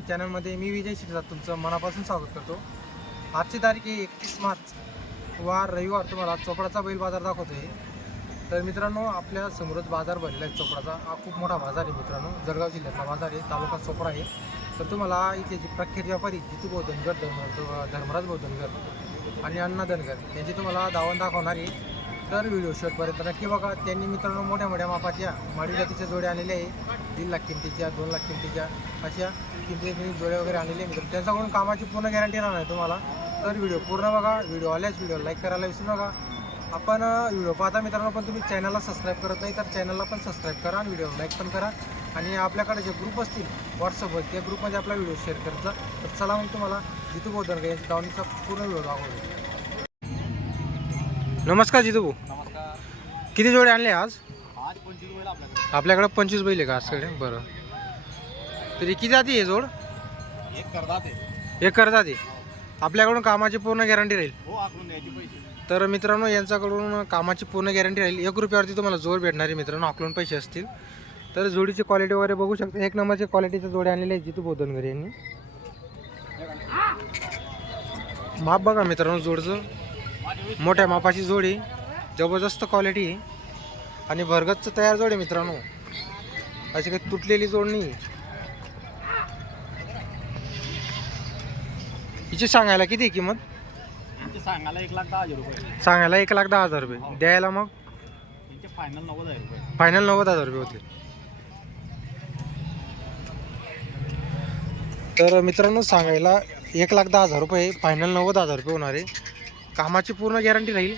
चॅनलमध्ये मी विजय शिरसाट तुमचं मनापासून स्वागत करतो. आजची तारीख आहे एकतीस मार्च. वार रविवार तुम्हाला चोपडाचा बैल बाजार दाखवतो आहे तर मित्रांनो आपल्या समोरच बाजार भरलेला आहे चोपडाचा. हा खूप मोठा बाजार आहे मित्रांनो. जळगाव जिल्ह्यातला बाजार आहे. तालुका चोपडा आहे. तर तुम्हाला इथे जी प्रख्यात व्यापारी जितू भाऊ धर्म धर्मराज भाऊ आणि अण्णा धनगर यांची तुम्हाला दावण दाखवणार आहे. तर व्हिडिओ शेवटपर्यंत नक्की बघा. त्यांनी मित्रांनो मोठ्या मोठ्या मापाच्या माडी जातीच्या जोड्या आलेल्या आहे. दीड लाख किमतीच्या दोन लाख किमतीच्या अशा किमती जोड्या वगैरे आलेल्या आहे. त्यांच्याकडून कामाची पूर्ण गॅरंटी राहणार आहे तुम्हाला. तर व्हिडिओ पूर्ण बघा. व्हिडिओ आल्यास व्हिडिओ लाईक करायला विसरू नका. आपण व्हिडिओ पाहता मित्रांनो पण तुम्ही चॅनलला सबस्क्राईब करत नाही तर चॅनलला पण सबस्क्राईब करा आणि व्हिडिओ लाईक पण करा. आणि आपल्याकडे जे ग्रुप असतील व्हॉट्सअपवर त्या ग्रुपमध्ये आपला व्हिडिओ शेअर करायचा तर चला मग तुम्हाला जितू बोधर यांच्या दावणीचा पूर्ण व्हिडिओ दाखवतो. नमस्कार जितू भाऊ. नमस्कार. किती जोडे आणले आज? आज पंचवीस वेळेला आपल्याकडे. आपल्याकडे पंचवीस बैल आहे का आजकडे? बरं. तरी किती जाती आहे जोड? एक करता ते आपल्याकडून कामाची पूर्ण गॅरंटी राहील. हो आकडून द्यायचे पैसे. तर मित्रांनो यांच्याकडून कामाची पूर्ण गॅरंटी राहील. एक रुपयावरती तुम्हाला जोड भेटणार आहे मित्रांनो आकलून पैसे असतील. तर जोडीची क्वालिटी वगैरे बघू शकता. एक नंबरच्या क्वालिटीचे जोडे आणलेले आहेत जितू बोधनगर यांनी. माप बघा मित्रांनो जोडचं. मोठ्या मापाची जोडी जबरदस्त क्वालिटी आहे आणि भरगतचं तयार जोड आहे मित्रांनो. अशी काही तुटलेली जोड नाही हिची सांगायला किती किंमत? सांगायला एक लाख दहा हजार रुपये. सांगायला एक लाख दहा हजार रुपये. द्यायला मग? फायनल नव्वद हजार रुपये. फायनल नव्वद हजार रुपये होते तर मित्रांनो सांगायला एक लाख दहा हजार रुपये फायनल नव्वद हजार रुपये होणार आहे. कामाची पूर्ण गॅरंटी राहील.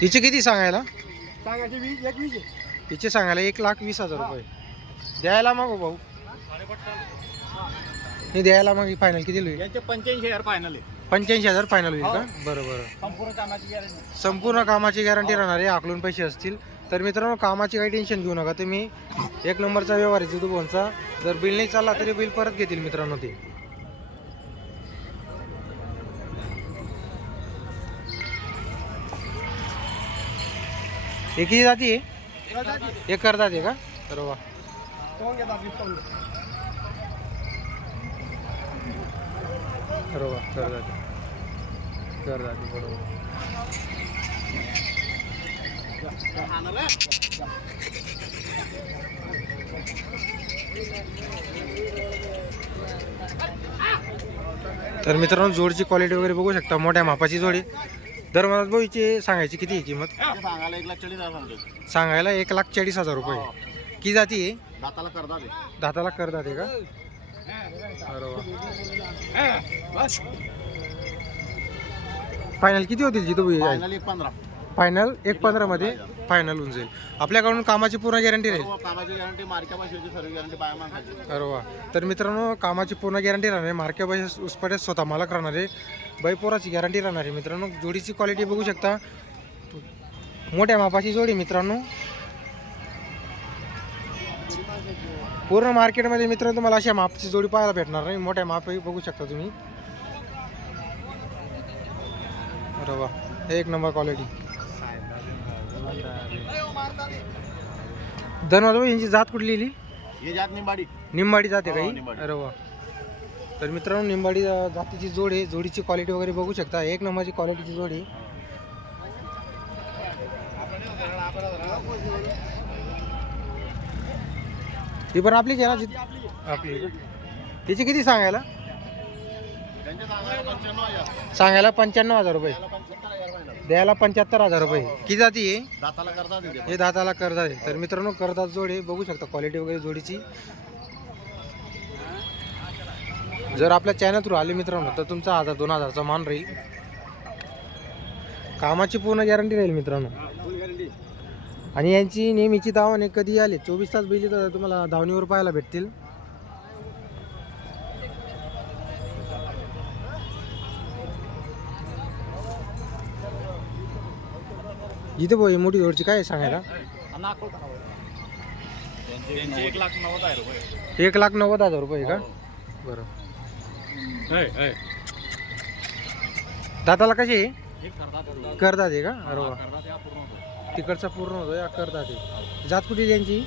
हिचे किती सांगायला? सांगायचे वीस एक वीस हिचे सांगायला एक लाख वीस हजार रुपये. द्यायला मग हो. भाऊ द्यायला मग फायनल किती होईल यांचे पंच्याऐंशी हजार फायनल आहे. पंच्याऐंशी हजार फायनल होईल का हो. बरं बरं संपूर्ण कामाची गॅरंटी संपूर्ण कामाची गॅरंटी राहणार आहे आकलून पैसे असतील. तर मित्रांनो कामाची काही टेन्शन घेऊ नका. तुम्ही एक नंबरचा व्यवहार आहे फोनचा जर बिल नाही चालला तरी बिल परत घेतील मित्रांनो ते. हे किती जाती आहे? एक करतात आहे का? तर वा. बरोबर करतात. करतात बरोबर. तर मित्रांनो जोडची क्वालिटी वगैरे बघू शकता. मोठ्या मापाची जोडी. दर मला भाऊची सांगायची किती आहे किंमत? सांगायला एक लाख चाळीस हजार सांगतो सांगायला एक लाख चाळीस हजार रुपये किती जाती आहे? दाताला ते दाताला आहे का? बरोबर. फायनल किती होतील जिथं फायनल एक पंधरा. फायनल एक पंधरामध्ये फायनल होऊन जाईल. आपल्याकडून कामाची पूर्ण गॅरंटी राहील? सर्व कामाची गॅरंटी मार्क्या पैशाची सर्व गॅरंटी बाया माणसाची अरे वा. तर मित्रांनो कामाची पूर्ण गॅरंटी राहणार आहे. मार्के बाई उसपटे स्वतः मालक राहणार आहे. बैपोराची गॅरंटी राहणार आहे. मित्रांनो जोडीची क्वालिटी बघू शकता. मोठ्या मापाची जोडी मित्रांनो. पूर्ण मार्केटमध्ये मित्रांनो तुम्हाला अशा मापची जोडी पाहायला भेटणार नाही. मोठ्या मापही बघू शकता तुम्ही. अरे वा. एक नंबर क्वालिटी धन्यवाद यांची जात कुठली लिहिली हे जात निंबाडी. निंबाडी जाते हो, काही? निंबाडी. अरे वा. तर मित्रांनो निंबाडी जातीची जोड आहे. जोडीची क्वालिटी वगैरे बघू शकता. एक नंबरची क्वालिटीची जोड आहे. ही पण आपलीच आहे ना? आपली तिची किती सांगायला? त्यांचे सांगायला पंच्याण्णव हजार रुपये. द्यायला पंच्याहत्तर हजार रुपये. किती जाती आहे हे दाताला कर्जा आहे. तर मित्रांनो कर्जा जोड आहे. बघू शकता क्वालिटी वगैरे जोडीची. जर आपल्या चॅनल थ्रू आले मित्रांनो तर तुमचा हजार दोन हजारचा मान राहील. कामाची पूर्ण गॅरंटी राहील मित्रांनो. आणि यांची नेहमीची धावण आहे. कधी आले? चोवीस तास बिजली तर तुम्हाला धावणीवर पाहायला भेटतील. इथे भाऊ ही मोठी जोडची काय आहे सांगायला? त्यांचे एक लाख नव्वद हजार रुपये एक लाख नव्वद हजार रुपये का बरं दाताला कशी आहे? एक का? अरे वा. पूर्ण होतो. तिकडचा पूर्ण होतो या करतात आहे जात कुठे त्यांची?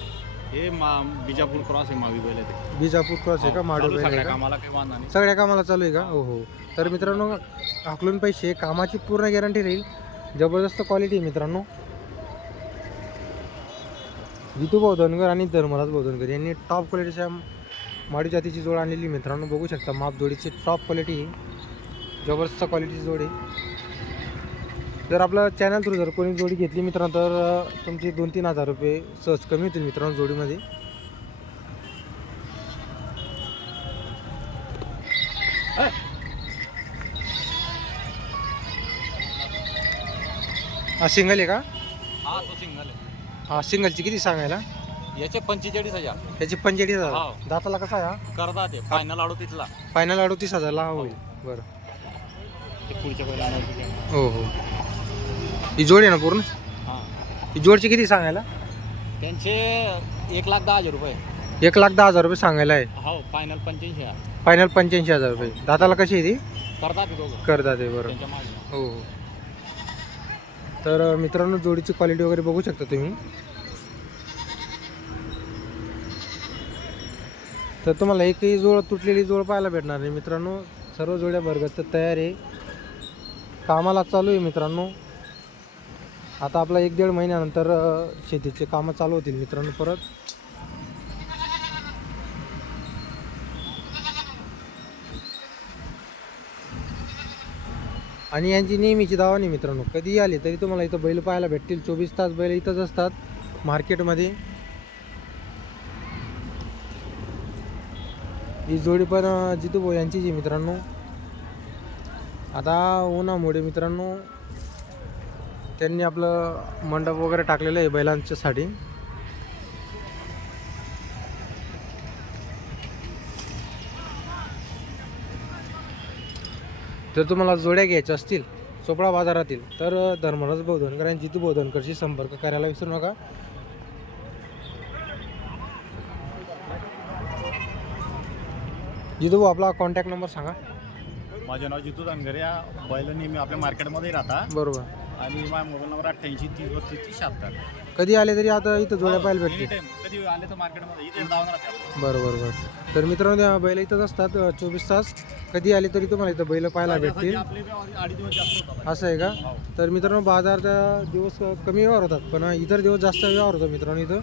हे मा बिजापूर क्रॉस आहे मावी बैल आहे ते. बिजापूर क्रॉस आहे का? माडू चालू बैल आहे सगळ्या का? कामाला काही वांधा नाही. सगळ्या कामाला चालू आहे का? हो हो. तर मित्रांनो हाकलून पैसे कामाची पूर्ण गॅरंटी राहील. जबरदस्त क्वालिटी आहे मित्रांनो. जितू बौद्धनकर आणि धर्मराज बौद्धनकर यांनी टॉप क्वालिटीच्या माडी जातीची जोड आणलेली मित्रांनो. बघू शकता माप जोडीची टॉप क्वालिटी आहे. जबरदस्त क्वालिटीची जोड आहे. जर आपलं चॅनल थ्रू जर कोणी जोडी घेतली मित्रांनो तर तुमची दोन तीन हजार रुपये सहज कमी होतील मित्रांनो जोडीमध्ये. हा सिंगल आहे का? हा तो सिंगल आहे. हा सिंगलची किती सांगायला? याचे पंचेचाळीस हजार. त्याची पंचेचाळीस हजार? हो. दाताला कसा आहे हा? करतात ते. फायनल आडो तिथला फायनल अडोतीस हजारला हा होईल. बरं. ते पुढच्या पहिला हो हो. ही जोड आहे ना पूर्ण? हा. ही जोडची किती सांगायला? त्यांचे एक लाख दहा हजार रुपये. एक लाख दहा हजार रुपये सांगायला आहे. हो फायनल पंच्याऐंशी हजार. फायनल पंच्याऐंशी हजार रुपये. दाताला कशी आहे ती? करतात ते दोघं. करतात आहे बरं. त्यांच्या मागे. हो हो. तर मित्रांनो जोडीची क्वालिटी वगैरे बघू शकता तुम्ही. तर तुम्हाला एकही जोड तुटलेली जोड पाहायला भेटणार नाही मित्रांनो. सर्व जोड्या बरगस्त तयार आहे. कामाला चालू आहे मित्रांनो. आता आपला एक दीड महिन्यानंतर शेतीचे कामं चालू होतील मित्रांनो परत. आणि यांची नेहमीची दावा नाही मित्रांनो. कधीही आले तरी तुम्हाला इथं बैल पाहायला भेटतील. चोवीस तास बैल इथंच असतात मार्केटमध्ये. ही जोडी पण जितू भाऊ यांचीच आहे मित्रांनो. आता उन्हामुळे मित्रांनो त्यांनी आपलं मंडप वगैरे टाकलेलं आहे बैलांच्यासाठी. जर तुम्हाला जोड्या घ्यायच्या असतील चोपडा बाजारातील तर धर्मराज बौद्धनकर आणि जितू बौद्धनकरशी संपर्क करायला विसरू नका. जितू भाऊ आपला कॉन्टॅक्ट नंबर सांगा. माझे नाव जितू जानकर या बैल नेहमी आपल्या मार्केटमध्ये राहता. बरोबर. आणि माझा मोबाईल नंबर अठ्ठ्याऐंशी तीस बत्तीस तीस शहात्तर. कधी आले तरी आता इथं जोड्या पाहायला भेटतील. Anytime. कधी आले तर मार्केटमध्ये इथे जाऊन राहते बरं बरं बरं तर मित्रांनो त्या बैल इथंच असतात चोवीस तास. कधी आले तरी तुम्हाला इथं बैल पाहायला भेटतील. आपले व्यवहार अडीच दिवस जास्त होतात असं आहे का? हो. तर मित्रांनो बाजारचा दिवस कमी व्यवहार होतात पण इतर दिवस जास्त व्यवहार होतो मित्रांनो इथं.